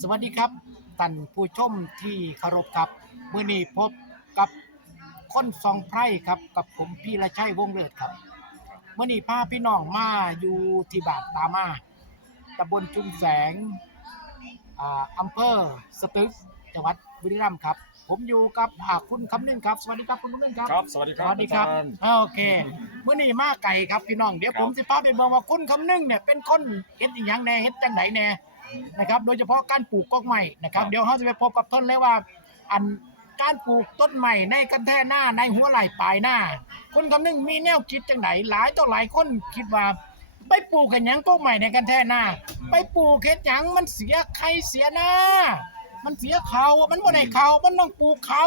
สวัสดีครับท่านผู้ชมที่เคารพครับมื่อนี้พบกับคนสองไพร่ครับกับผมพี่ละชัยวงศ์เลิศครับมื่อนี้พาพี่น้องมาอยู่ที่บ้านตามาตำบลจุมแสงอ่าอำเภอสตึกจังหวัดบุรีรัมย์ครับ ผมอยู่กับอ่าคุณคำนึงครับ สวัสดีครับคุณคำนึงครับครับ สวัสดีสครับวัสดีครับอาจารย์โอเคมื่อนี้มาไก่ครับพี่น้องเดี๋ยวครับผมสิพาไปเบิ่งว่าคุณคำนึงเนี่ยเป็นคนเฮ็ดอีหยังแหน่เฮ็ดจังไดแหน่ นะครับโดยเฉพาะการปลูกกล้องใหม่นะครับเดี๋ยวเราจะไปพบกับเพิ่นเลยว่า อันการปลูกต้นใหม่ในกันแท่หน้าในหัวไหล่ปลายหน้าคุณคำนึงมีแนวคิดจังไดหลายต่อหลายคนคิดว่า ไปปลูกกันหยังกล้องใหม่ในกันแท่หน้า ไปปลูกเฮ็ดหยังมันเสียใครเสียหน้า มันเสียเขามันบ่ได้เขามันต้องปลูกเขา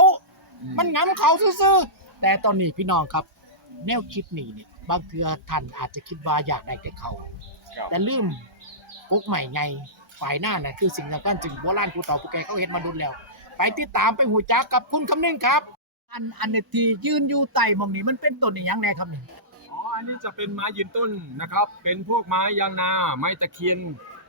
มันงำเขาซื่อๆแต่ตอนนี้พี่น้องครับ แนวคิดนี้เนี่ยบางเทือท่านอาจจะคิดว่าอยากได้แต่เขาครับแต่ลืมปลูกใหม่ไง ฝ่ายหน้าน่ะคือสิ่งสำคัญจึงโบราณผู้เฒ่าผู้แก่เขาเห็นมาดุนแล้ว ไปติดตามไปหูจักกับคุณคำนึงครับ อันอันนี้ที่ยืนอยู่ใต้หมองนี้มันเป็นต้นอีหยังแน่ครับนี่อ๋อ อันนี้จะเป็นไม้ยืนต้นนะครับ เป็นพวกไม้ยางนา ไม้ตะเคียน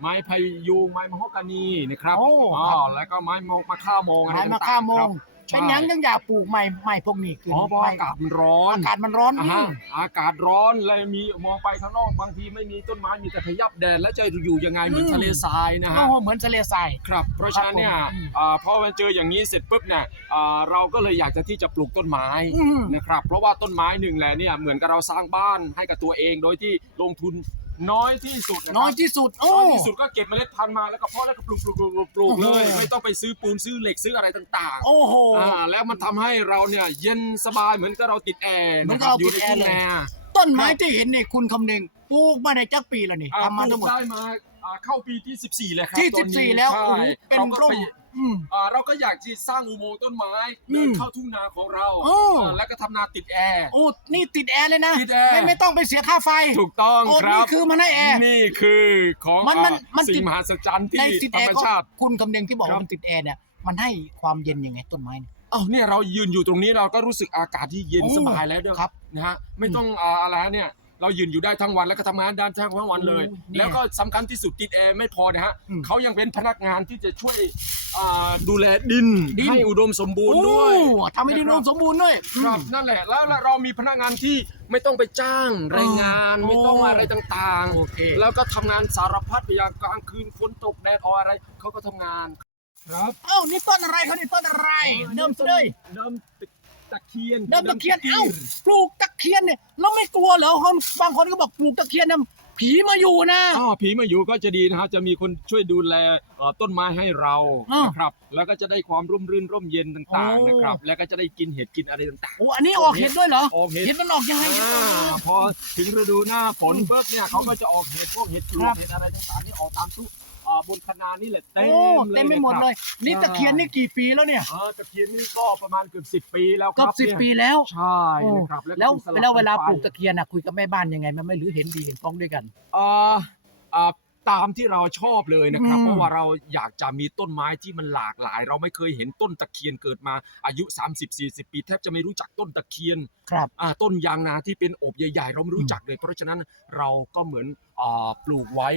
ไม้พะยูงไม้มะฮอกกานีนะครับ โอ้อ๋อครับแล้วก็ไม้มะมะค่าโมงอะไรไม้มะต่างๆค่าโมครั งบเป็นหยังยังอยากปลูกใหม่ใหม่พวกนี้ขึ้นอ๋อเพราะอากาศมันร้อนอากาศมันร้อนอ่าอืฮะมอากาศร้อนเลยมีมองไปข้างนอกบางทีไม่มีต้นไม้มีแต่พยับแดดแล้วจะอยู่ยังไงเหมือนทะเลทรายนะฮะโอ้โหเหมือนทะเลทราย ครับเพราะฉะนั้นเนี่ยครับผม อ่าพอมันเจออย่างนี้เสร็จปุ๊บเนี่ยอ่าเราก็เลยอยากจะที่จะปลูกต้นไม้อืม นะครับ เพราะว่าต้นไม้หนึ่งแหละเนี่ยเหมือนกับเราสร้างบ้านให้กับตัวเองโดยที่ลงทุน น้อยที่สุดะครับน้อยที่สุด โอ้ น้อยที่สุดก็เก็บเมล็ดพันธุ์มาแล้วก็เพาะแล้วก็ปลูกปลูกปลูกปลูกปลูกเลย โอ้โห ไม่ต้องไปซื้อปูนซื้อเหล็กซื้ออะไรต่างโอ้โหๆอ่าแล้วมันทำให้เราเนี่ยเย็นสบายเหมือนกับเราติดแอร์เหมือนนะกับครับเราอยู่ติในดแอร์ทุ่งเลยนาต้นไม้ที่เห็นเนี่ยคุณคำนึงปลูกมาในจักปีแล้วนี่อ่าทำมาทั้งหมปดลูกได้มา อ่าเข้าปีที่ 14 แล้วครับที่ตอนนี้14แล้วใช่โอ้โหเป็นเราก็ร่มไปอืม อ่าเราก็อยากที่สร้างอุโมงค์ต้นไม้อืมเดินเข้าทุ่งนาของเราโอ้ อ่าแล้วก็ทำนาติดแอร์ โอ้นี่ติดแอร์เลยนะติดแอร์ ไม่ไม่ต้องไปเสียค่าไฟถูกต้องโอ้ครันี่บ คือมันให้แอร์ นี่คือของมันมันอ่ามันติสิ่ดงมหัศจรรย์ในที่ติดธแอรร์รมเขาชาติ คุณคำนึงที่บอกครับว่ามันติดแอร์เนี่ยมันให้ความเย็นยังไงต้นไม้เนี่ยอ้าวเนี่ยเรายืนอยู่ตรงนี้เราก็รู้สึกอากาศที่เย็นโอ้สบายแล้วด้วยครับ นะฮะไม่ต้องอ่าอะไรเนี่ย เรายืนอยู่ได้ทั้งวันแล้วก็ทำงานด้านทั้งวันเลยโอ้เนี่ยแล้วก็สำคัญที่สุดติดแอร์ไม่พอนะฮะอืมเขายังเป็นพนักงานที่จะช่วยอ่าดูแลดินดิน ให้อุดมสมบูรณ์ด้วย โอ้ทำให้ดินอุดมสมบูรณ์ด้วย ครับอืมนั่นแหละแล้วแล้วเรามีพนักงานที่ไม่ต้องไปจ้างแรงงานโอ้ไม่ต้องอะไรต่างโอเค ๆ แล้วก็ทำงานสารพัดอย่างกลางคืนฝนตกแดดออกอะไรเขาก็ทำงาน ครับ เอ้านี่ต้นอะไรเขานี่ต้นอะไร เดิมซะเลย เดิมตะ เคียนเดิมตะเคียนดิมเอ้าปลูกตะเคียนเนี่ยเราไม่กลัวเหรอคนบางคนก็บอกปลูกตะเคียนเนี่ยผีมาอยู่นะอ๋อผีมาอยู่ก็จะดีนะฮะจะมีคนช่วยดูแลเอ่อต้นไม้ให้เราอ่านนะครับ แล้วก็จะได้ความร่มรื่นร่มเย็นต่างโอ้ๆนะครับ แล้วก็จะได้กินเห็ดกินอะไรต่างโอ้อันนี้ออกเห็ดด้วยเหรอๆออกเห็ดเห็ดมันออกยังไงอ่าพอถึงฤดูหน้าฝนปุ๊บเนี่ยเขาก็จะออกเห็ดพวกเห็ดปลวครักบเห็ดอะไรต่างๆนี่ออกตามทุก อ่าบนคณานี่แหละเต็โอ้มเลยเต็มไปหมดเลย นี่ตะเคียนนี่กี่ปีแล้วเนี่ย เออตะเคียนนี่ก็ประมาณเกือบสิบปีแล้วคเกืรัอบบสิบเนี่ยปีแล้ว ใช่นะครับแล้วก็สบแล้วเวลากันไปปลูกตะเคียนอะคุยกับแม่บ้านยังไงมันไม่หรือเห็นดีเห็นพ้องด้วยกัน เอ่ออ่า ตามที่เราชอบเลยนะครับอืมเพราะว่าเราอยากจะมีต้นไม้ที่มันหลากหลาย เราไม่เคยเห็นต้นตะเคียนเกิดมาอายุ 30-40 ปีแทบจะไม่รู้จักต้นตะเคียนครับอ่าต้นยางนาที่เป็นโอบใหญ่ๆ เราไม่รู้จักเลย เพราะฉะนั้นเราก็เหมือนอ่าปลูกไว้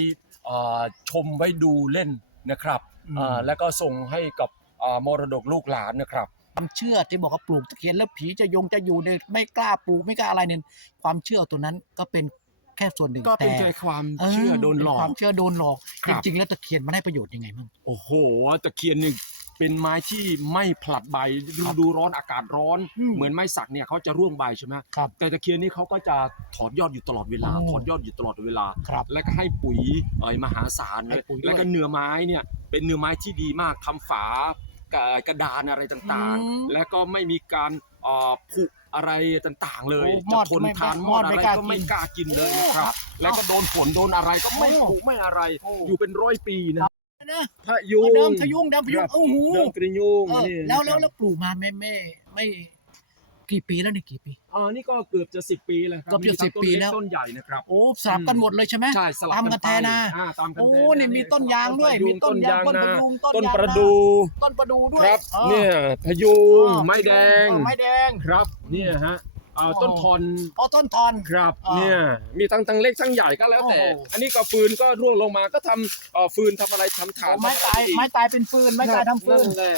อ่าชมไว้ดูเล่นนะครับอืมอ่าแล้วก็ส่งให้กับอ่ามรดกลูกหลานนะครับความเชื่อที่บอกว่าปลูกตะเคียนแล้วผีจะยงจะอยู่เนี่ยไม่กล้าปลูกไม่กล้าอะไรเนี่ยความเชื่อตัวนั้นก็เป็น แค่ส่วนหนึ่งก็เป็นแต่แค่ความเชื่อโดนหลอเป็ควากมเชื่อโดนหลอกคจรับริงๆแล้วตะเคียนมันให้ประโยชน์ยังไงบ้างโอ้โหตะเคียนนี่เป็นไม้ที่ไม่ผลัดใบฤดูร้อนอากาศร้อนอืมเหมือนไม้สักเนี่ยเขาจะร่วงใบใช่ไหมครับแต่ตะเคียนนี่เขาก็จะถอนยอดอยู่ตลอดเวลาโอ้ถอนยอดอยู่ตลอดเวลาครับแล้วก็ให้ปุ๋ยเอ่ยมหาศาลเลให้ยปุ๋ยด้วยแล้วก็เนื้อไม้เนี่ยเป็นเนื้อไม้ที่ดีมากทำฝากระกระดานอะไรต่างอืมๆแล้วก็ไม่มีการเอ่อผุ อะไรต่างๆเลยโอ้มจะอดทนไม่ทานไม่มอดมอดอะไม่ไรกล้าก็ไม่กินกล้ากินเลยโอ้นะครับครับ แล้วก็โดนฝนโดนอะไรก็ไม่โอ้ผุไม่อะไร โอ้ อยู่เป็นร้อยปีนะนะพะยุง เดิมทะยุงเดิมพะยุงครับโอ้โหเดิมกระยุงเออนี่แล้วแล้วนะครับแล้วปลูกมาไม่ไม่ไม่ กี่ปีแล้วเนี่ยกี่ปีอ่านี่ก็เกือบจะสิบปีแล้วครัเกือบจะมีทั้ง10ปีแล้ว ต้นใหญ่นะครับ โอ้สลับกันหมดเลยใช่ไหมใช่สลับตามกักันนไปแทนาอ่าตามกันโอ้แทนานี่มีต้นยางด้วยพมีต้นยางต้นนาพะยุงต้นต้นยางประนาดูต้นประดูด้วยครับออเนี่ยพะยุงอ๋อไม้แดงเออไม้แดง ครับเนี่ยฮะเอ่อต้นทอนโอ้ต้นทอน ครับอ่าเนี่ยมีทั้งทั้งเล็กทั้งใหญ่ก็แล้วแต่ โอ้โห อันนี้ก็ฟืนก็ร่วงลงมาก็ทำเอ่อฟืนทำอะไรทำถ่านไม้ทำอะไรตายอีกไม้ตายเป็นฟืนไม้ตายทำฟืน นั่นแหละ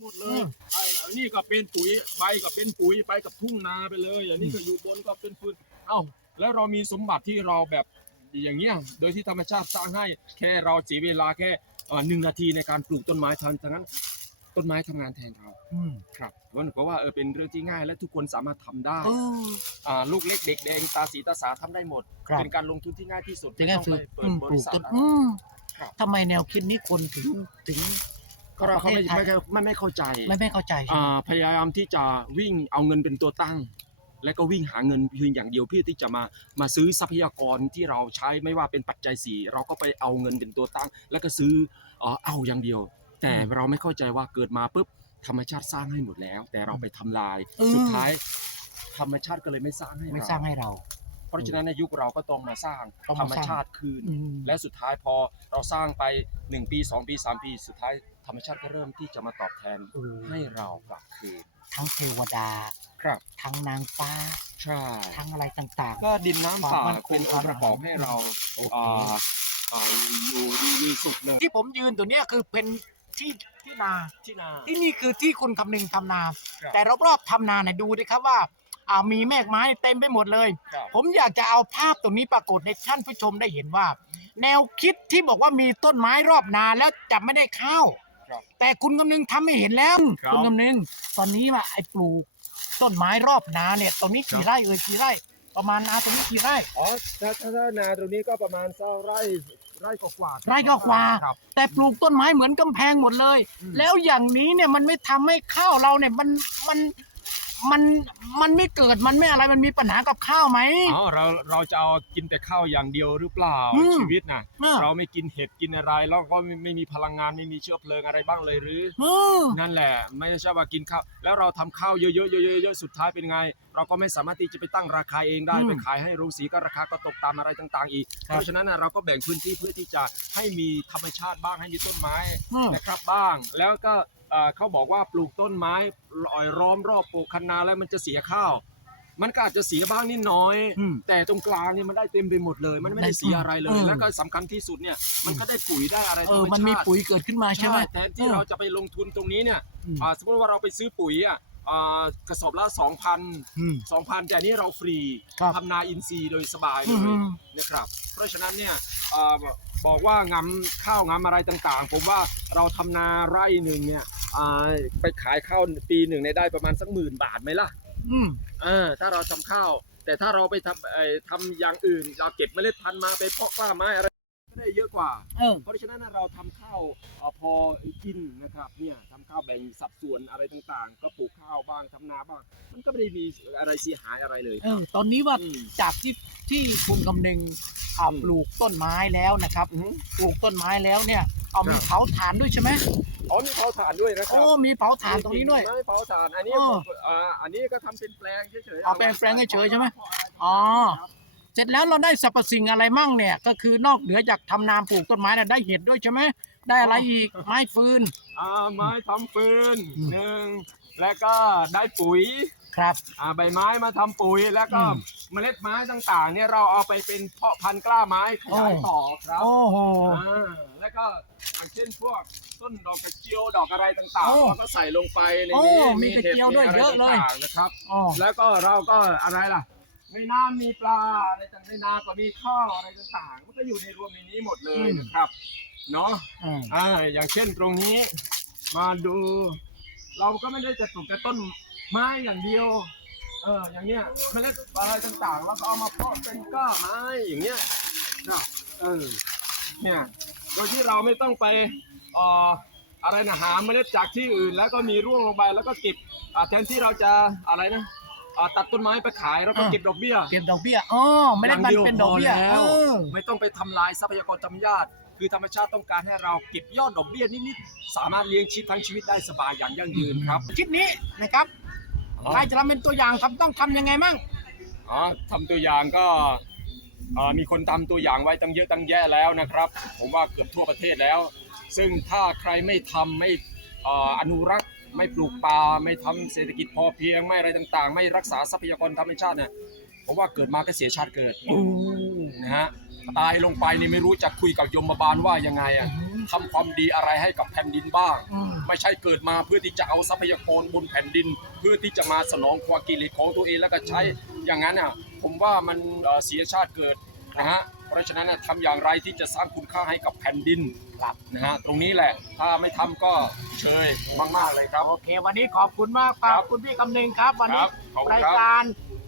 หมดเลอืยมไอ้แล้วนี่ก็เป็นปุ๋ยใบก็เป็นปุ๋ยไปกับทุ่งนาไปเลยอันนี้ก็อยู่บนก็เป็นฟืนเอ้าแล้วเรามีสมบัติที่เราแบบอย่างเงี้ยโดยที่ธรรมชาติสร้างให้แค่เราเสียเวลาแค่เอ่อหนึ่งนาทีในการปลูกต้นไม้ทันทั้งนั้นต้นไม้ทำงานแทนเราอืมครับมันก็ว่าเออเป็นเรื่องที่ง่ายและทุกคนสามารถทำได้เออ อ่าลูกเล็กเด็กแดงตาสีตาสาทำได้หมด ครับ เป็นการลงทุนที่ง่ายที่สุดจะง่ายสุดไม่อืต้องมไปปเปิลูดกบริษัต้ทนอะไร อืมครับ ทำไมแนวคิดนี้คนถึงถึง ก็เราเขาไม่ประเทศไทยไม่ไม่ไม่เข้าใจไม่ไม่เข้าใจใช่อ่าไหมพยายามที่จะวิ่งเอาเงินเป็นตัวตั้ง และก็วิ่งหาเงินเพียงอย่างเดียวเพื่อที่จะมามาซื้อทรัพยากรที่เราใช้ไม่ว่าเป็นปัจจัยสี่เราก็ไปเอาเงินเป็นตัวตั้ง แล้วก็ซื้อเอ่อเอาอย่างเดียว แต่เราไม่เข้าใจว่าเกิดมาปุ๊บธรรมชาติสร้างให้หมดแล้ว แต่เราไปทำลายเออสุดท้าย ธรรมชาติก็เลยไม่สร้างให้ไม่เราสร้างให้เรา เพราะฉะนั้นในยุคเราก็ต้องมาสร้างต้องธรมารมสร้างชาติคืนอืมและสุดท้ายพอเราสร้างไป 1 ปี 2 ปี 3 ปีสุดท้าย ธรรมชาติก็เริ่มที่จะมาตอบแทนโอ้ให้เรากลับคืนทั้งเทวดา ครับ ทั้งนางฟ้า ใช่ ทั้งอะไรต่าง ก็ดินน้ำป่าความมั่นคงเป็นองค์ประกอบให้เราโอเค อ่าอ่าอยู่ดีมีสุขเลยๆ ที่ผมยืนตัวเนี้ยคือเป็นที่ที่นา ที่นา ที่นี่คือที่คุณคำนึงทำนา ครับ แต่รอบๆทำนาเนี่ยดูดิครับว่าอ่ามีแมกไม้เต็มไปหมดเลย ครับผมอยากจะเอาภาพตรงนี้ปรากฏในท่านผู้ชมได้เห็นว่า แนวคิดที่บอกว่ามีต้นไม้รอบนาแล้วจะไม่ได้ข้าว ครับแต่คุณกำนึงทำให้เห็นแล้วครับคุณกำนึงตอนนี้ว่าไอ้ปลูกต้นไม้รอบนาเนี่ยตรงนี้กี่ไร่เอ่ยกี่ไร่ ประมาณนาตรงนี้กี่ไร่ อ๋อถ้าถ้าถ้านาตรงนี้ก็ประมาณเศร้าไร่ไร่กว่าๆไร่กว่าๆ ครับ แต่ปลูกต้นไม้เหมือนกำแพงหมดเลย อืม แล้วอย่างนี้เนี่ยมันไม่ทำให้ข้าวเราเนี่ยมันมัน มันมันไม่เกิดมันไม่อะไรมันมีปัญหากับข้าวไหม อ๋อเราเราจะเอากินแต่ข้าวอย่างเดียวหรือเปล่าอืมชีวิตนะอ่า เราไม่กินเห็ดกินอะไรแล้วก็ไม่ไม่มีพลังงานไม่มีเชื้อเพลิงอะไรบ้างเลยหรือ เออ นั่นแหละไม่ใช่ว่ากินข้าวแล้วเราทำข้าวเยอะๆเยอะๆเยอะๆสุดท้ายเป็นไง เราก็ไม่สามารถที่จะไปตั้งราคาเองได้อืมไปขายให้โรงสีก็ราคาก็ตกตามอะไรต่างๆ อีกครับเพราะฉะนั้นน่ะเราก็แบ่งพื้นที่เพื่อที่จะให้มีธรรมชาติบ้างให้มีต้นไม้อืม นะครับบ้าง แล้วก็ เอ่อเขาบอกว่าปลูกต้นไม้ลอยล้อมรอบปลูกคันนาแล้วมันจะเสียข้าว มันก็อาจจะเสียบ้างนิดน้อย อืมแต่ตรงกลางเนี่ยมันได้เต็มไปหมดเลย มันไม่ได้เสียอะไรเลเอย อ แล้วก็สำคัญที่สุดเนี่ยมันก็ได้ปุ๋ยได้อะไรเอธรอรมชาติมันมีปุ๋ยเกิดขึ้นมาใช่ไหม แทนที่เออเราจะไปลงทุนตรงนี้เนี่ยอืม อ่าสมมติว่าเราไปซื้อปุ๋ยอะอ่ากระสอบละ 2,000 อืม 2,000 แต่อันนี้เราฟรีครับทำนาอินทรีย์โดยสบายเลอืยม นะครับ เพราะฉะนั้นเนี่ยอ่า บอกว่างำข้าวงำอะไรต่างๆ ผมว่าเราทำนาไร่หนึ่งเนี่ยอ่าไปขายข้าวปีหนึ่งเนี่ยได้ประมาณสักหมื่นบาทไหมล่ะ อืมเออถ้าเราทำข้าว แต่ถ้าเราไปทำเอ่อทำอย่างอื่น เราเก็บเมล็ดพันธุ์มาไปเพาะกล้าไม้อะไรก็ได้เยอะกว่าเออเพราะฉะนั้นน่ะเราทำข้าวเอ่อพอกินนะครับเนี่ยทำข้าวแบ่งสัดส่วนอะไรต่างๆ ก็ปลูกข้าวบ้างทำนาบ้าง มันก็ไม่ได้มีอะไรเสียหายอะไรเลยเออตอนนี้ว่าอืมจากที่ที่คุณคำนึง อ่าอืมปลูกต้นไม้แล้วนะครับอือฮึปลูกต้นไม้แล้วเนี่ยเอามีครับเผาถ่านด้วยใช่ไหมอ๋อมีเผาถ่านด้วยนะครัโอ้มีเผาถ่านตรงนี้ด้วยไม่เผาถ่านอันนี้อ้อผมอ่าอันนี้ก็ทำเป็นแปลงเฉยๆเอาเป็นแปลงเฉยๆใช่ไหมอ๋อครับเสร็จแล้วเราได้สรรพสิ่งอะไรมั่งเนี่ย ก็คือนอกเหนือจากทำนาปลูกต้นไม้เนี่ยได้เห็ดด้วยใช่ไหมได้อะไรอีกไม้ฟืนอ่าไม้ทำฟืนอืมหนึ่งแล้วก็ได้ปุ๋ย ครับ อ่าใบไม้มาทำปุ๋ยแล้วก็อืม เมล็ดไม้ต่างๆ เนี่ยเราเอาไปเป็นเพาะพันธุ์กล้าไม้ขยายโอ้ต่อครับ โอ้โห อ่าแล้วก็อย่างเช่นพวกต้นดอกกระเจียวดอกอะไรต่างโอ้ๆเราก็ใส่ลงไปในโอ้นี้มีกระเจียวด้วยห็เยอะเลยต่างๆนะครับ อ๋อ แล้วก็เราก็อะไรล่ะในน้ำมีปลาอะไรต่างในนาก็มีข้าวอะไรต่างๆมันก็อยู่ในรวมในนี้หมดเลยนะครับเนาะอืม อ่าอย่างเช่นตรงนี้ มาดู เราก็ไม่ได้จะปลูกแต่ต้น ไม้อย่างเดียว เอออย่างเนี้ยเมล็ดอะไรต่างๆแล้วก็เอามาเพาะเป็นก้าไม้อย่างเงี้ยนะเออเนี่ยโดยที่เราไม่ต้องไปเอ่ออะไรนะหาเมล็ดจากที่อื่น แล้วก็มีร่วงลงไปแล้วก็เก็บอ่าแทนที่เราจะอะไรนะอ่าตัดต้นไม้ไปขายแล้วก็เก็บดอกเบี้ยเก็บดอกเบี้ยอ๋อไม่ได้มันเป็นดอกเบี้ยอย่างเดียวพอแล้วเออไม่ต้องไปทำลายทรัพยากรธรรมชาติคือธรรมชาติต้องการให้เราเก็บยอดดอกเบี้ยนิดๆสามารถเลี้ยงชีพทั้งชีวิตได้สบายอย่างยั่งยืนครับคลิปนี้นะครับ ใครจะทำเป็นตัวอย่างทำต้องทำยังไงมั่งอ๋อทำตัวอย่างก็เอ่อมีคนทำตัวอย่างไว้ตั้งเยอะตั้งแยะแล้วนะครับ ผมว่าเกือบทั่วประเทศแล้ว ซึ่งถ้าใครไม่ทำไม่เอ่ออนุรักษ์ ไม่ปลูกป่าไม่ทำเศรษฐกิจพอเพียงไม่อะไรต่างๆ ไม่รักษาทรัพยากรธรรมชาติเนี่ยผมว่าเกิดมาก็เสียชาติเกิดนะฮะตายลงไปนี่ไม่รู้จะคุยกับยมบาลว่ายังไงอะ ทำความดีอะไรให้กับแผ่นดินบ้างอืมไม่ใช่เกิดมาเพื่อที่จะเอาทรัพยากรบนแผ่นดิน เพื่อที่จะมาสนองความกิเลสของตัวเองแล้วก็ใช้อย่างนั้นอะผมว่ามันเอ่อเสียชาติเกิดนะฮะเพราะฉะนั้นน่ะทำอย่างไรที่จะสร้างคุณค่าให้กับแผ่นดินครับนะฮะตรงนี้แหละถ้าไม่ทำก็เชยมากๆเลยครับโอเค วันนี้ขอบคุณมากคครัรับบคุณพี่คำนึงครับ วันคนี้รับขอบคุณรายครับการ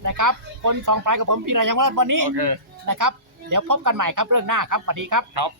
นะครับ คนสองปลายกับผมพี่รายังวัฒน์วันนี้โอเคนะครับ เดี๋ยวพบกันใหม่ครับเรื่องหน้าครับสวัสดีครับครับ